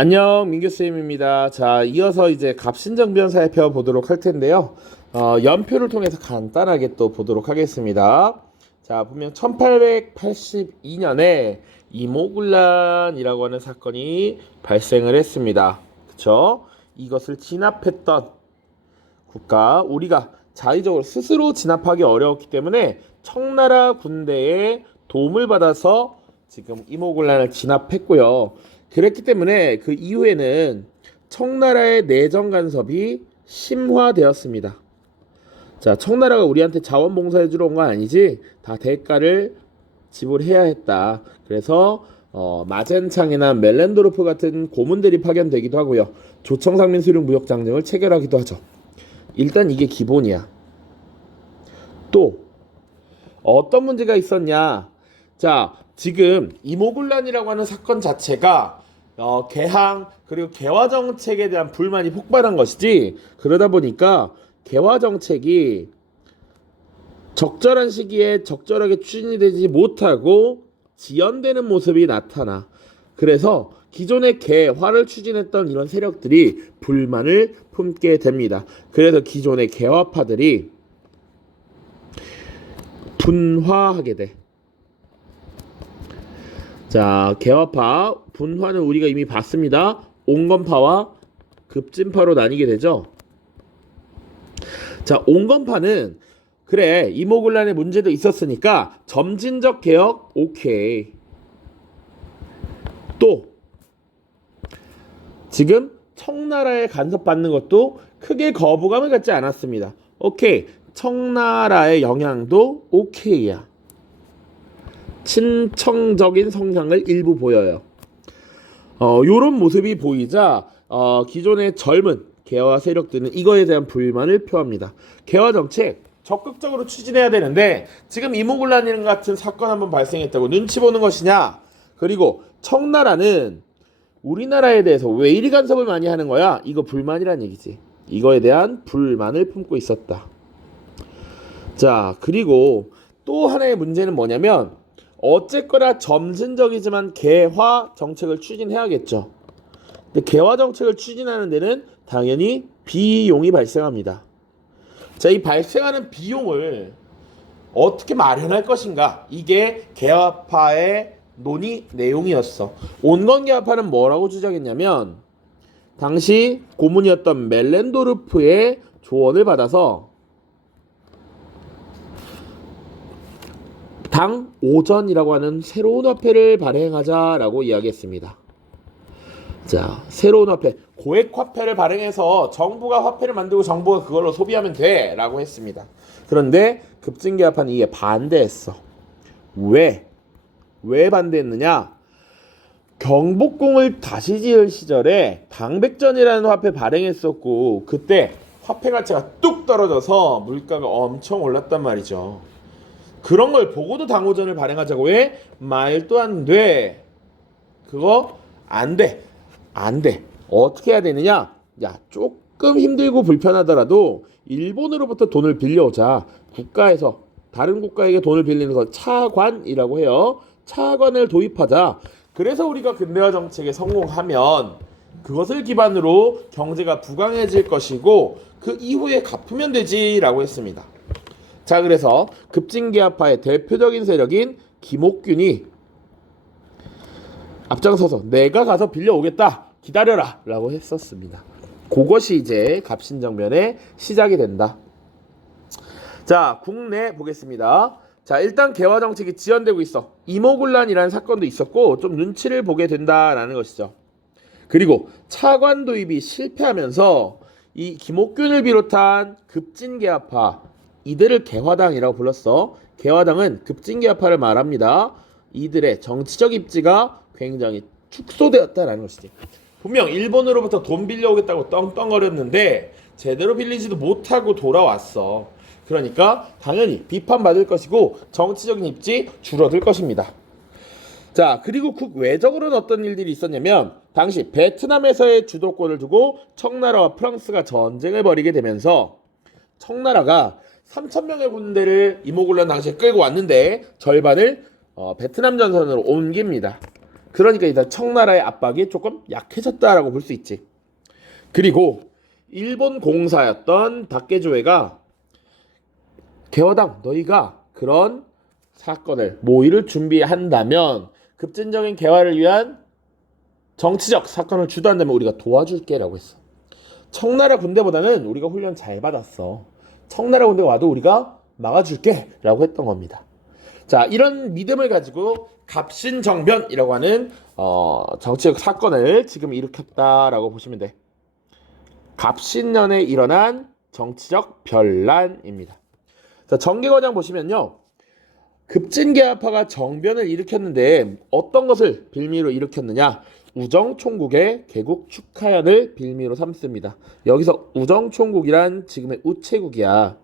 안녕, 민규쌤입니다. 자, 이어서 이제 갑신정변 살펴보도록 할 텐데요. 연표를 통해서 간단하게 또 보도록 하겠습니다. 자, 보면 1882년에 이모군란이라고 하는 사건이 발생을 했습니다. 그쵸? 이것을 진압했던 국가, 우리가 자의적으로 스스로 진압하기 어려웠기 때문에 청나라 군대의 도움을 받아서 지금 이모군란을 진압했고요. 그랬기 때문에 그 이후에는 청나라의 내정 간섭이 심화되었습니다. 자, 청나라가 우리한테 자원봉사해 주러 온 건 아니지, 다 대가를 지불해야 했다. 그래서 마젠창이나 멜렌도르프 같은 고문들이 파견되기도 하고요. 조청상민 수령 무역 장정을 체결하기도 하죠. 일단 이게 기본이야. 또 어떤 문제가 있었냐? 자, 지금 이모군란이라고 하는 사건 자체가 개항 그리고 개화 정책에 대한 불만이 폭발한 것이지, 그러다 보니까 개화 정책이 적절한 시기에 적절하게 추진이 되지 못하고 지연되는 모습이 나타나. 그래서 기존의 개화를 추진했던 이런 세력들이 불만을 품게 됩니다. 그래서 기존의 개화파들이 분화하게 돼. 자, 개화파 분화는 우리가 이미 봤습니다. 온건파와 급진파로 나뉘게 되죠. 자, 온건파는 그래, 이모군란의 문제도 있었으니까 점진적 개혁 오케이. 또 지금 청나라에 간섭받는 것도 크게 거부감을 갖지 않았습니다. 오케이, 청나라의 영향도 오케이야. 친청적인 성향을 일부 보여요. 요런 모습이 보이자 기존의 젊은 개화 세력들은 이거에 대한 불만을 표합니다. 개화 정책 적극적으로 추진해야 되는데 지금 이모군란 같은 사건 한번 발생했다고 눈치 보는 것이냐? 그리고 청나라는 우리나라에 대해서 왜 이리 간섭을 많이 하는 거야? 이거 불만이란 얘기지. 이거에 대한 불만을 품고 있었다. 자, 그리고 또 하나의 문제는 뭐냐면, 어쨌거나 점진적이지만 개화 정책을 추진해야겠죠. 근데 개화 정책을 추진하는 데는 당연히 비용이 발생합니다. 자, 이 발생하는 비용을 어떻게 마련할 것인가? 이게 개화파의 논의 내용이었어. 온건개화파는 뭐라고 주장했냐면, 당시 고문이었던 멜렌도르프의 조언을 받아서 당 오전이라고 하는 새로운 화폐를 발행하자라고 이야기했습니다. 자, 새로운 화폐, 고액 화폐를 발행해서 정부가 화폐를 만들고 정부가 그걸로 소비하면 돼 라고 했습니다. 그런데 급진개화파는 이에 반대했어. 왜 반대했느냐? 경복궁을 다시 지을 시절에 당백전이라는 화폐 발행했었고, 그때 화폐 가치가 뚝 떨어져서 물가가 엄청 올랐단 말이죠. 그런 걸 보고도 당호전을 발행하자고 해? 말도 안 돼. 그거 안 돼. 어떻게 해야 되느냐? 야, 조금 힘들고 불편하더라도 일본으로부터 돈을 빌려오자. 국가에서 다른 국가에게 돈을 빌리는 걸 차관이라고 해요. 차관을 도입하자. 그래서 우리가 근대화 정책에 성공하면 그것을 기반으로 경제가 부강해질 것이고 그 이후에 갚으면 되지라고 했습니다. 자, 그래서 급진개화파의 대표적인 세력인 김옥균이 앞장서서 내가 가서 빌려오겠다, 기다려라 라고 했었습니다. 그것이 이제 갑신정변의 시작이 된다. 자, 국내 보겠습니다. 자, 일단 개화 정책이 지연되고 있어. 이모군란이라는 사건도 있었고 좀 눈치를 보게 된다라는 것이죠. 그리고 차관 도입이 실패하면서 이 김옥균을 비롯한 급진개화파, 이들을 개화당이라고 불렀어. 개화당은 급진개화파를 말합니다. 이들의 정치적 입지가 굉장히 축소되었다라는 것이지. 분명 일본으로부터 돈 빌려오겠다고 떵떵거렸는데 제대로 빌리지도 못하고 돌아왔어. 그러니까 당연히 비판받을 것이고 정치적인 입지 줄어들 것입니다. 자, 그리고 국외적으로는 어떤 일들이 있었냐면, 당시 베트남에서의 주도권을 두고 청나라와 프랑스가 전쟁을 벌이게 되면서 청나라가 3,000명의 군대를 이모군란 당시에 끌고 왔는데 절반을 베트남 전선으로 옮깁니다. 그러니까 일단 청나라의 압박이 조금 약해졌다라고 볼 수 있지. 그리고 일본 공사였던 다케조에가 개화당 너희가 그런 사건을 모의를 준비한다면 급진적인 개화를 위한 정치적 사건을 주도한다면 우리가 도와줄게 라고 했어. 청나라 군대보다는 우리가 훈련 잘 받았어. 청나라 군대가 와도 우리가 막아줄게 라고 했던 겁니다. 자, 이런 믿음을 가지고 갑신정변이라고 하는 정치적 사건을 지금 일으켰다라고 보시면 돼. 갑신년에 일어난 정치적 변란입니다. 자, 정계과장 보시면요. 급진개화파가 정변을 일으켰는데 어떤 것을 빌미로 일으켰느냐? 우정총국의 개국 축하연을 빌미로 삼습니다. 여기서 우정총국이란 지금의 우체국이야.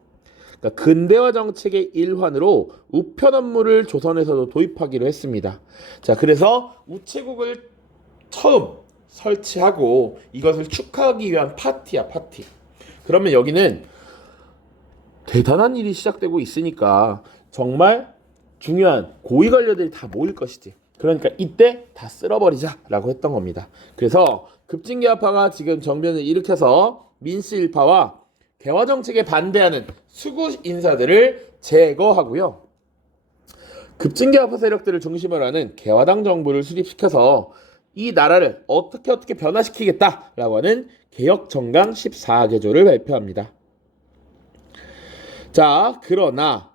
그러니까 근대화 정책의 일환으로 우편 업무를 조선에서도 도입하기로 했습니다. 자, 그래서 우체국을 처음 설치하고 이것을 축하하기 위한 파티야, 파티. 그러면 여기는 대단한 일이 시작되고 있으니까 정말 중요한 고위 관료들이 다 모일 것이지. 그러니까 이때 다 쓸어버리자라고 했던 겁니다. 그래서 급진개화파가 지금 정변을 일으켜서 민씨일파와 개화 정책에 반대하는 수구 인사들을 제거하고요. 급진개화파 세력들을 중심으로 하는 개화당 정부를 수립시켜서 이 나라를 어떻게 변화시키겠다라고 하는 개혁정강 14개조를 발표합니다. 자, 그러나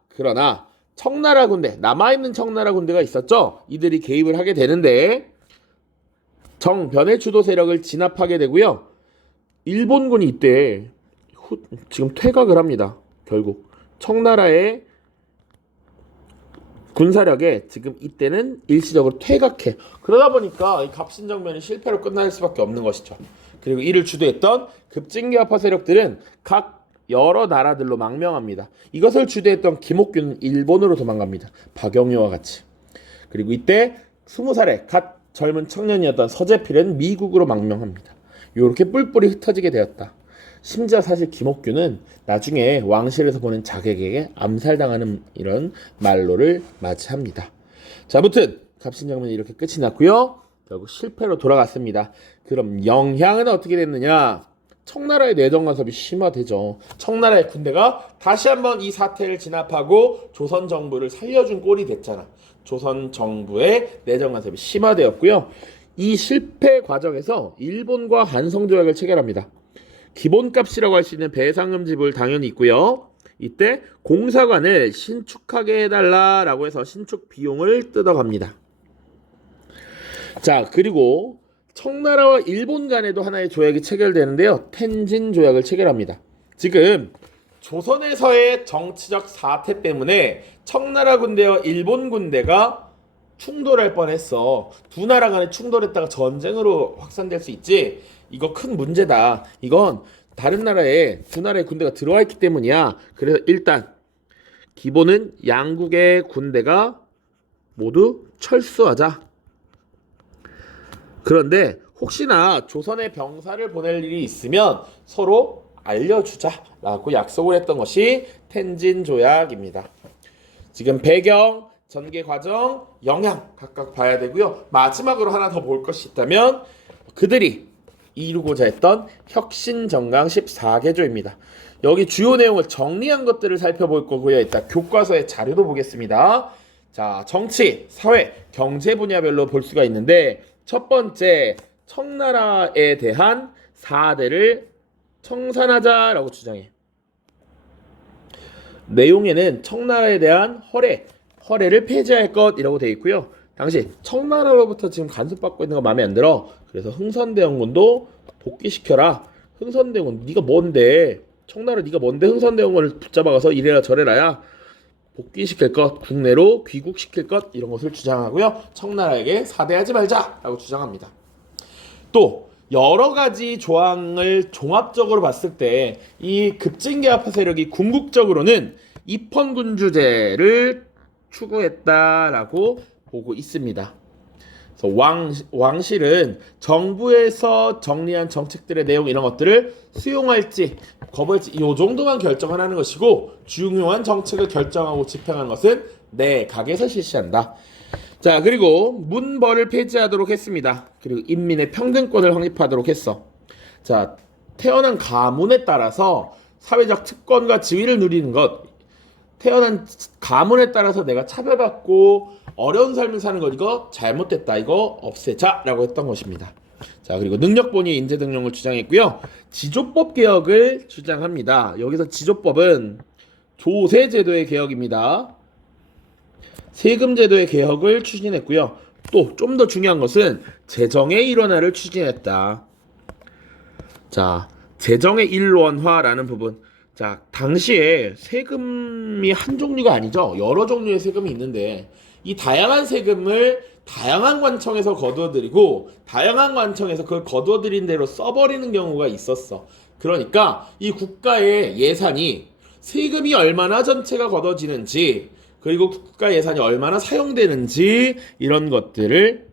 청나라 군대, 남아있는 청나라 군대가 있었죠. 이들이 개입을 하게 되는데 정변의 주도 세력을 진압하게 되고요. 일본군이 이때 지금 퇴각을 합니다. 결국 청나라의 군사력에 지금 이때는 일시적으로 퇴각해. 그러다 보니까 이 갑신정변이 실패로 끝날 수밖에 없는 것이죠. 그리고 이를 주도했던 급진개화파 세력들은 각 여러 나라들로 망명합니다. 이것을 주도했던 김옥균은 일본으로 도망갑니다. 박영효와 같이. 그리고 이때 20살의 갓 젊은 청년이었던 서재필은 미국으로 망명합니다. 이렇게 뿔뿔이 흩어지게 되었다. 심지어 사실 김옥균은 나중에 왕실에서 보낸 자객에게 암살당하는 이런 말로를 맞이합니다. 자, 아무튼 갑신정변이 이렇게 끝이 났고요. 결국 실패로 돌아갔습니다. 그럼 영향은 어떻게 됐느냐? 청나라의 내정 간섭이 심화되죠. 청나라의 군대가 다시 한번 이 사태를 진압하고 조선 정부를 살려준 꼴이 됐잖아. 조선 정부의 내정 간섭이 심화되었고요. 이 실패 과정에서 일본과 한성조약을 체결합니다. 기본값이라고 할 수 있는 배상금 지불 당연히 있고요. 이때 공사관을 신축하게 해달라라고 해서 신축 비용을 뜯어갑니다. 자, 그리고 청나라와 일본 간에도 하나의 조약이 체결되는데요. 텐진 조약을 체결합니다. 지금 조선에서의 정치적 사태 때문에 청나라 군대와 일본 군대가 충돌할 뻔했어. 두 나라 간에 충돌했다가 전쟁으로 확산될 수 있지. 이거 큰 문제다. 이건 다른 나라에 두 나라의 군대가 들어와 있기 때문이야. 그래서 일단 기본은 양국의 군대가 모두 철수하자. 그런데 혹시나 조선에 병사를 보낼 일이 있으면 서로 알려주자라고 약속을 했던 것이 텐진 조약입니다. 지금 배경, 전개 과정, 영향 각각 봐야 되고요. 마지막으로 하나 더 볼 것이 있다면 그들이 이루고자 했던 혁신정강 14개조입니다. 여기 주요 내용을 정리한 것들을 살펴볼 거고요. 이따 교과서의 자료도 보겠습니다. 자, 정치, 사회, 경제 분야별로 볼 수가 있는데 첫 번째, 청나라에 대한 사대를 청산하자라고 주장해. 내용에는 청나라에 대한 허례를 폐지할 것이라고 되어 있고요. 당시 청나라로부터 지금 간섭받고 있는 거 마음에 안 들어. 그래서 흥선대원군도 복귀시켜라. 흥선대원군 네가 뭔데? 청나라 네가 뭔데 흥선대원군을 붙잡아가서 이래라 저래라야. 복귀시킬 것, 국내로 귀국시킬 것 이런 것을 주장하고요. 청나라에게 사대하지 말자라고 주장합니다. 또 여러 가지 조항을 종합적으로 봤을 때 이 급진개화파 세력이 궁극적으로는 입헌군주제를 추구했다라고 보고 있습니다. 그래서 왕실은 정부에서 정리한 정책들의 내용 이런 것들을 수용할지 거부할지 이 정도만 결정을 하는 것이고 중요한 정책을 결정하고 집행하는 것은 내각에서 실시한다. 자, 그리고 문벌을 폐지하도록 했습니다. 그리고 인민의 평등권을 확립하도록 했어. 자, 태어난 가문에 따라서 사회적 특권과 지위를 누리는 것, 태어난 가문에 따라서 내가 차별받고 어려운 삶을 사는 것, 이거 잘못됐다, 이거 없애자 라고 했던 것입니다. 자, 그리고 능력본위 인재 등용을 주장했고요. 지조법 개혁을 주장합니다. 여기서 지조법은 조세제도의 개혁입니다. 세금제도의 개혁을 추진했고요. 또 좀 더 중요한 것은 재정의 일원화를 추진했다. 자, 재정의 일원화라는 부분. 자, 당시에 세금이 한 종류가 아니죠. 여러 종류의 세금이 있는데 이 다양한 세금을 다양한 관청에서 거두어들이고 다양한 관청에서 그걸 거두어들인 대로 써버리는 경우가 있었어. 그러니까 이 국가의 예산이 세금이 얼마나 전체가 걷어지는지 그리고 국가 예산이 얼마나 사용되는지 이런 것들을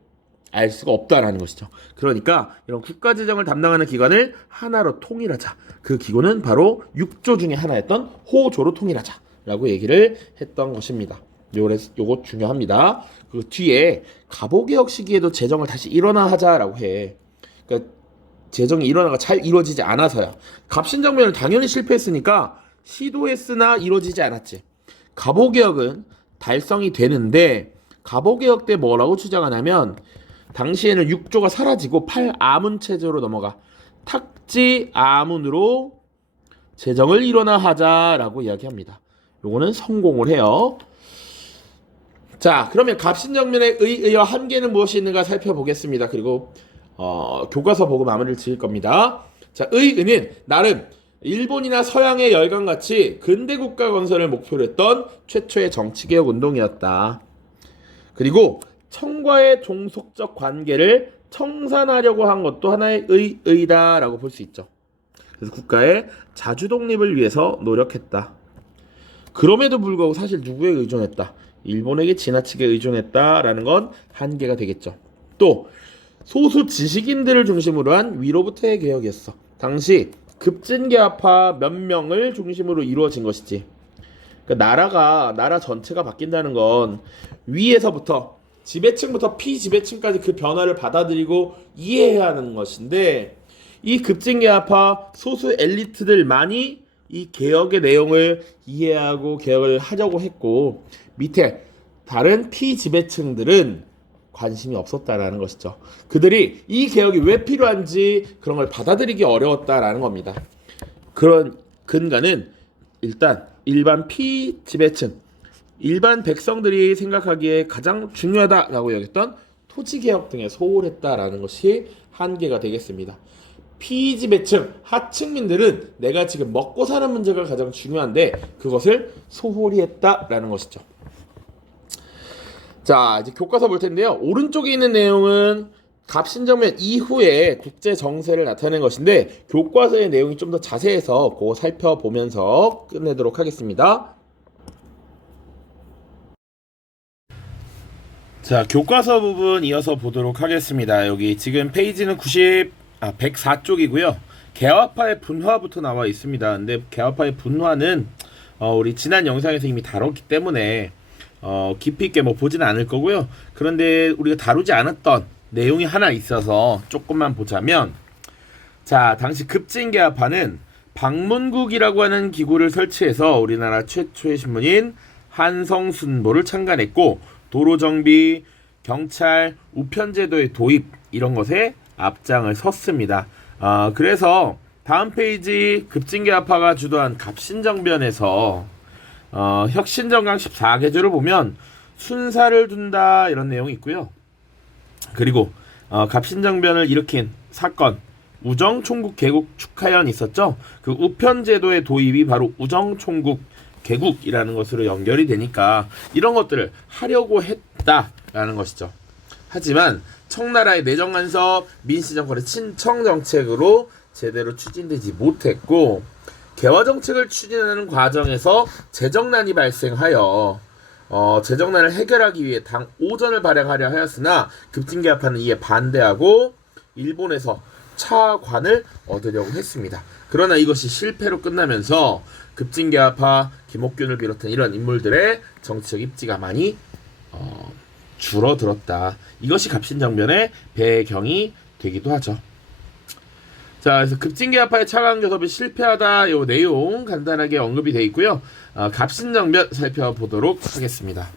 알 수가 없다라는 것이죠. 그러니까 이런 국가 재정을 담당하는 기관을 하나로 통일하자. 그 기구는 바로 6조 중에 하나였던 호조로 통일하자라고 얘기를 했던 것입니다. 요거 중요합니다. 그 뒤에 갑오개혁 시기에도 재정을 다시 일원화하자라고 해. 그러니까 재정의 일원화가 잘 이루어지지 않아서야. 갑신정변은 당연히 실패했으니까 시도했으나 이루어지지 않았지. 갑오개혁은 달성이 되는데 갑오개혁 때 뭐라고 주장하냐면 당시에는 6조가 사라지고 8아문 체제로 넘어가 탁지 아문으로 재정을 일원화하자라고 이야기합니다. 요거는 성공을 해요. 자, 그러면 갑신정변의 의의와 한계는 무엇이 있는가 살펴보겠습니다. 그리고 교과서 보고 마무리를 지을 겁니다. 자, 의의는 나름 일본이나 서양의 열강같이 근대 국가 건설을 목표로 했던 최초의 정치개혁 운동이었다. 그리고 청과의 종속적 관계를 청산하려고 한 것도 하나의 의의다라고 볼 수 있죠. 그래서 국가의 자주 독립을 위해서 노력했다. 그럼에도 불구하고 사실 누구에 의존했다? 일본에게 지나치게 의존했다라는 건 한계가 되겠죠. 또 소수 지식인들을 중심으로 한 위로부터의 개혁이었어. 당시 급진계합화 몇 명을 중심으로 이루어진 것이지. 그러니까 나라 전체가 바뀐다는 건 위에서부터 지배층부터 피지배층까지 그 변화를 받아들이고 이해해야 하는 것인데 이 급진계합화 소수 엘리트들만이 이 개혁의 내용을 이해하고 개혁을 하려고 했고 밑에 다른 피지배층들은 관심이 없었다라는 것이죠. 그들이 이 개혁이 왜 필요한지 그런 걸 받아들이기 어려웠다라는 겁니다. 그런 근간은 일단 일반 피지배층, 일반 백성들이 생각하기에 가장 중요하다라고 여겼던 토지개혁 등에 소홀했다라는 것이 한계가 되겠습니다. 피지배층, 하층민들은 내가 지금 먹고 사는 문제가 가장 중요한데 그것을 소홀히 했다라는 것이죠. 자, 이제 교과서 볼 텐데요. 오른쪽에 있는 내용은 갑신정변 이후에 국제 정세를 나타낸 것인데 교과서의 내용이 좀 더 자세해서 그거 살펴보면서 끝내도록 하겠습니다. 자, 교과서 부분 이어서 보도록 하겠습니다. 여기 지금 페이지는 104쪽이고요. 개화파의 분화부터 나와 있습니다. 근데 개화파의 분화는 우리 지난 영상에서 이미 다뤘기 때문에 깊이 있게 뭐 보지는 않을 거고요. 그런데 우리가 다루지 않았던 내용이 하나 있어서 조금만 보자면, 자, 당시 급진개합파는 방문국이라고 하는 기구를 설치해서 우리나라 최초의 신문인 한성순보를 창간했고 도로정비, 경찰, 우편제도의 도입 이런 것에 앞장을 섰습니다. 그래서 다음 페이지 급진개합파가 주도한 갑신정변에서 혁신정강 14개조를 보면 순사를 둔다 이런 내용이 있고요. 그리고 갑신정변을 일으킨 사건 우정총국 개국 축하연 있었죠. 그 우편제도의 도입이 바로 우정총국 개국이라는 것으로 연결이 되니까 이런 것들을 하려고 했다라는 것이죠. 하지만 청나라의 내정간섭, 민씨정권의 친청정책으로 제대로 추진되지 못했고 개화정책을 추진하는 과정에서 재정난이 발생하여 재정난을 해결하기 위해 당 5전을 발행하려 하였으나 급진개합파는 이에 반대하고 일본에서 차관을 얻으려고 했습니다. 그러나 이것이 실패로 끝나면서 급진개합파, 김옥균을 비롯한 이런 인물들의 정치적 입지가 많이 줄어들었다. 이것이 갑신정변의 배경이 되기도 하죠. 자, 그래서 급진계합파의 차관 교섭이 실패하다 요 내용 간단하게 언급이 되어 있고요. 갑신정변 살펴보도록 하겠습니다.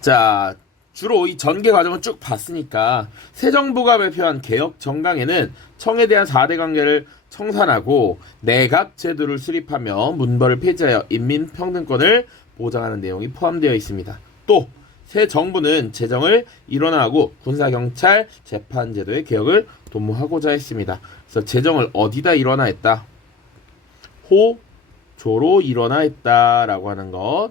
자, 주로 이 전개 과정을 쭉 봤으니까 새 정부가 발표한 개혁 정강에는 청에 대한 4대 관계를 청산하고 내각 제도를 수립하며 문벌을 폐지하여 인민평등권을 보장하는 내용이 포함되어 있습니다. 또 새 정부는 재정을 일원화하고 군사경찰 재판제도의 개혁을 도모하고자 했습니다. 그래서 재정을 어디다 일원화했다? 호조로 일원화했다라고 하는 것.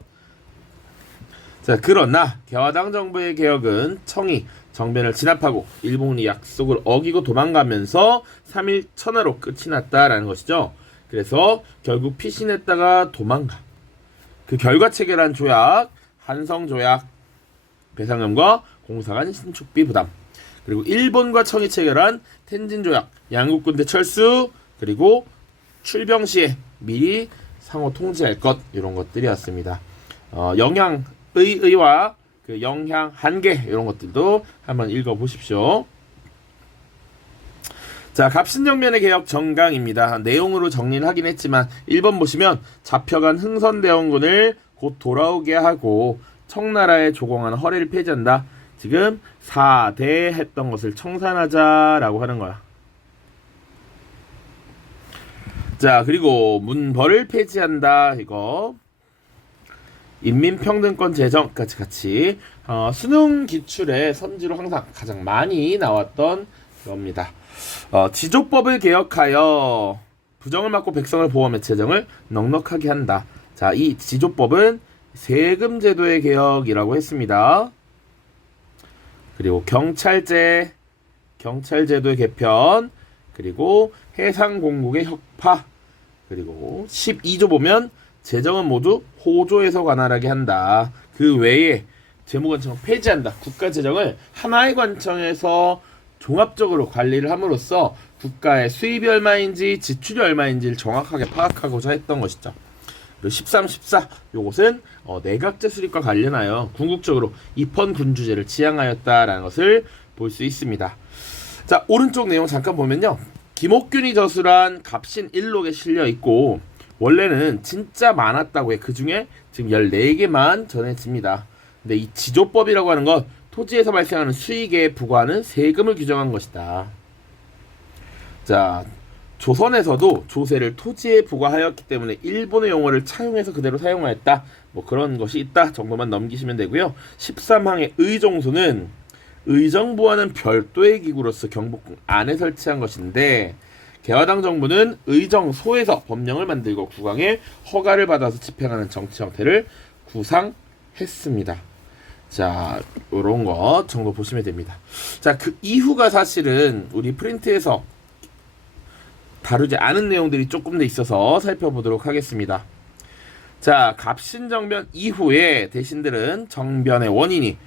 자, 그러나 개화당 정부의 개혁은 청이 정변을 진압하고 일본이 약속을 어기고 도망가면서 3일 천하로 끝이 났다라는 것이죠. 그래서 결국 피신했다가 도망가. 그 결과 체결한 조약, 한성조약, 배상금과 공사관 신축비 부담, 그리고 일본과 청이 체결한 텐진조약, 양국군대 철수, 그리고 출병 시에 미리 상호 통지할 것, 이런 것들이었습니다. 영향의 의와 그 영향 한계, 이런 것들도 한번 읽어보십시오. 자, 갑신정변의 개혁 정강입니다. 내용으로 정리를 하긴 했지만 1번 보시면 잡혀간 흥선대원군을 곧 돌아오게 하고 청나라에 조공하는 허례를 폐지한다. 지금 4대 했던 것을 청산하자라고 하는 거야. 자, 그리고 문벌을 폐지한다. 이거 인민평등권 제정까지 같이 수능 기출의 선지로 항상 가장 많이 나왔던 겁니다. 지조법을 개혁하여 부정을 막고 백성을 보호하며 재정을 넉넉하게 한다. 자, 이 지조법은 세금 제도의 개혁이라고 했습니다. 그리고 경찰제도의 개편, 그리고 해상공국의 혁파, 그리고 12조 보면 재정은 모두 호조에서 관할하게 한다. 그 외에 재무관청을 폐지한다. 국가재정을 하나의 관청에서 종합적으로 관리를 함으로써 국가의 수입이 얼마인지 지출이 얼마인지를 정확하게 파악하고자 했던 것이죠. 그리고 13, 14 요것은 내각제 수립과 관련하여 궁극적으로 입헌군주제를 지향하였다라는 것을 볼 수 있습니다. 자, 오른쪽 내용 잠깐 보면요. 김옥균이 저술한 갑신일록에 실려 있고 원래는 진짜 많았다고 해. 그 중에 지금 14개만 전해집니다. 근데 이 지조법이라고 하는 건 토지에서 발생하는 수익에 부과하는 세금을 규정한 것이다. 자, 조선에서도 조세를 토지에 부과하였기 때문에 일본의 용어를 차용해서 그대로 사용하였다. 뭐 그런 것이 있다 정도만 넘기시면 되고요. 13항의 의정소는 의정부와는 별도의 기구로서 경복궁 안에 설치한 것인데 개화당 정부는 의정소에서 법령을 만들고 국왕의 허가를 받아서 집행하는 정치 형태를 구상했습니다. 자, 요런 거 정도 보시면 됩니다. 자, 그 이후가 사실은 우리 프린트에서 다루지 않은 내용들이 조금 더 있어서 살펴보도록 하겠습니다. 자, 갑신정변 이후에 대신들은 정변의 원인이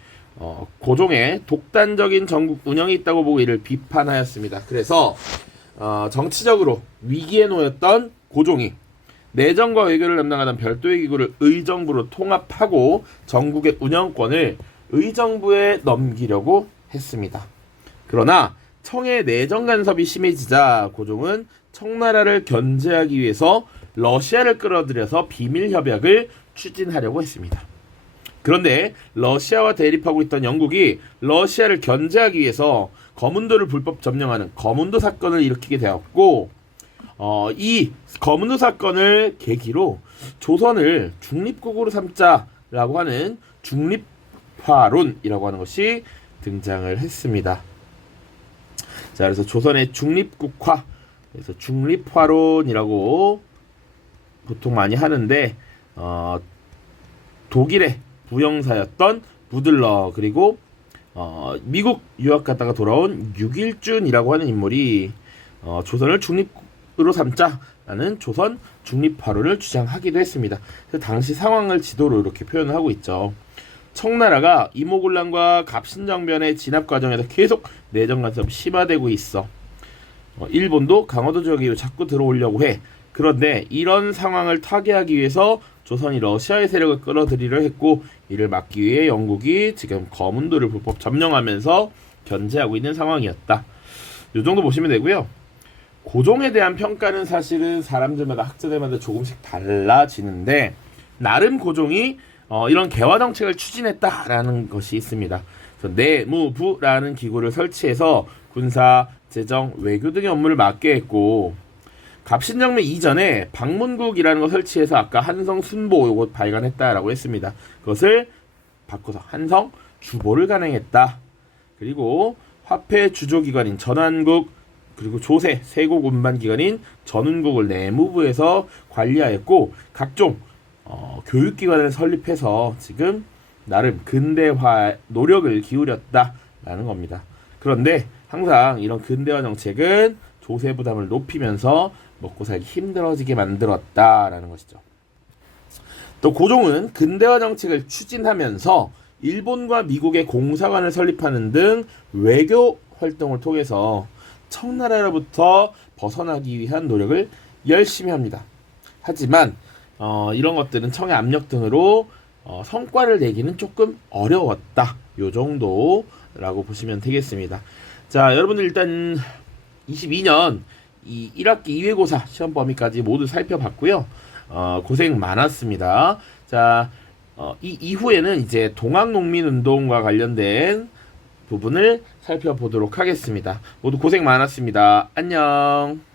고종의 독단적인 전국 운영이 있다고 보고 이를 비판하였습니다. 그래서 정치적으로 위기에 놓였던 고종이 내정과 외교를 담당하던 별도의 기구를 의정부로 통합하고 전국의 운영권을 의정부에 넘기려고 했습니다. 그러나 청의 내정 간섭이 심해지자 고종은 청나라를 견제하기 위해서 러시아를 끌어들여서 비밀 협약을 추진하려고 했습니다. 그런데 러시아와 대립하고 있던 영국이 러시아를 견제하기 위해서 거문도를 불법 점령하는 거문도 사건을 일으키게 되었고 이 거문도 사건을 계기로 조선을 중립국으로 삼자라고 하는 중립화론이라고 하는 것이 등장을 했습니다. 자, 그래서 조선의 중립국화, 그래서 중립화론이라고 보통 많이 하는데 독일의 부영사였던 부들러 그리고 미국 유학 갔다가 돌아온 육일준이라고 하는 인물이 조선을 중립으로 삼자라는 조선 중립화론을 주장하기도 했습니다. 그래서 당시 상황을 지도로 이렇게 표현을 하고 있죠. 청나라가 이모군란과 갑신정변의 진압 과정에서 계속 내정 간섭이 심화되고 있어. 일본도 강화도 지역에 자꾸 들어오려고 해. 그런데 이런 상황을 타개하기 위해서 조선이 러시아의 세력을 끌어들이려 했고, 이를 막기 위해 영국이 지금 거문도를 불법 점령하면서 견제하고 있는 상황이었다. 이 정도 보시면 되고요. 고종에 대한 평가는 사실은 사람들마다 학자들마다 조금씩 달라지는데, 나름 고종이 이런 개화 정책을 추진했다라는 것이 있습니다. 그래서 내무부라는 기구를 설치해서 군사, 재정, 외교 등의 업무를 맡게 했고, 갑신정면 이전에 방문국이라는 걸 설치해서 아까 한성 순보 요것 발간했다라고 했습니다. 그것을 바꿔서 한성 주보를 간행했다. 그리고 화폐 주조기관인 전환국, 그리고 조세 세곡 운반 기관인 전운국을 내무부에서 관리하였고, 각종 교육기관을 설립해서 지금 나름 근대화 노력을 기울였다라는 겁니다. 그런데 항상 이런 근대화 정책은 조세 부담을 높이면서 먹고 살기 힘들어지게 만들었다라는 것이죠. 또 고종은 근대화 정책을 추진하면서 일본과 미국의 공사관을 설립하는 등 외교 활동을 통해서 청나라로부터 벗어나기 위한 노력을 열심히 합니다. 하지만 이런 것들은 청의 압력 등으로 성과를 내기는 조금 어려웠다. 요 정도라고 보시면 되겠습니다. 자, 여러분들 일단 22년 이 1학기 2회고사 시험 범위까지 모두 살펴봤고요. 고생 많았습니다. 자, 이 이후에는 이제 동학농민운동과 관련된 부분을 살펴보도록 하겠습니다. 모두 고생 많았습니다. 안녕.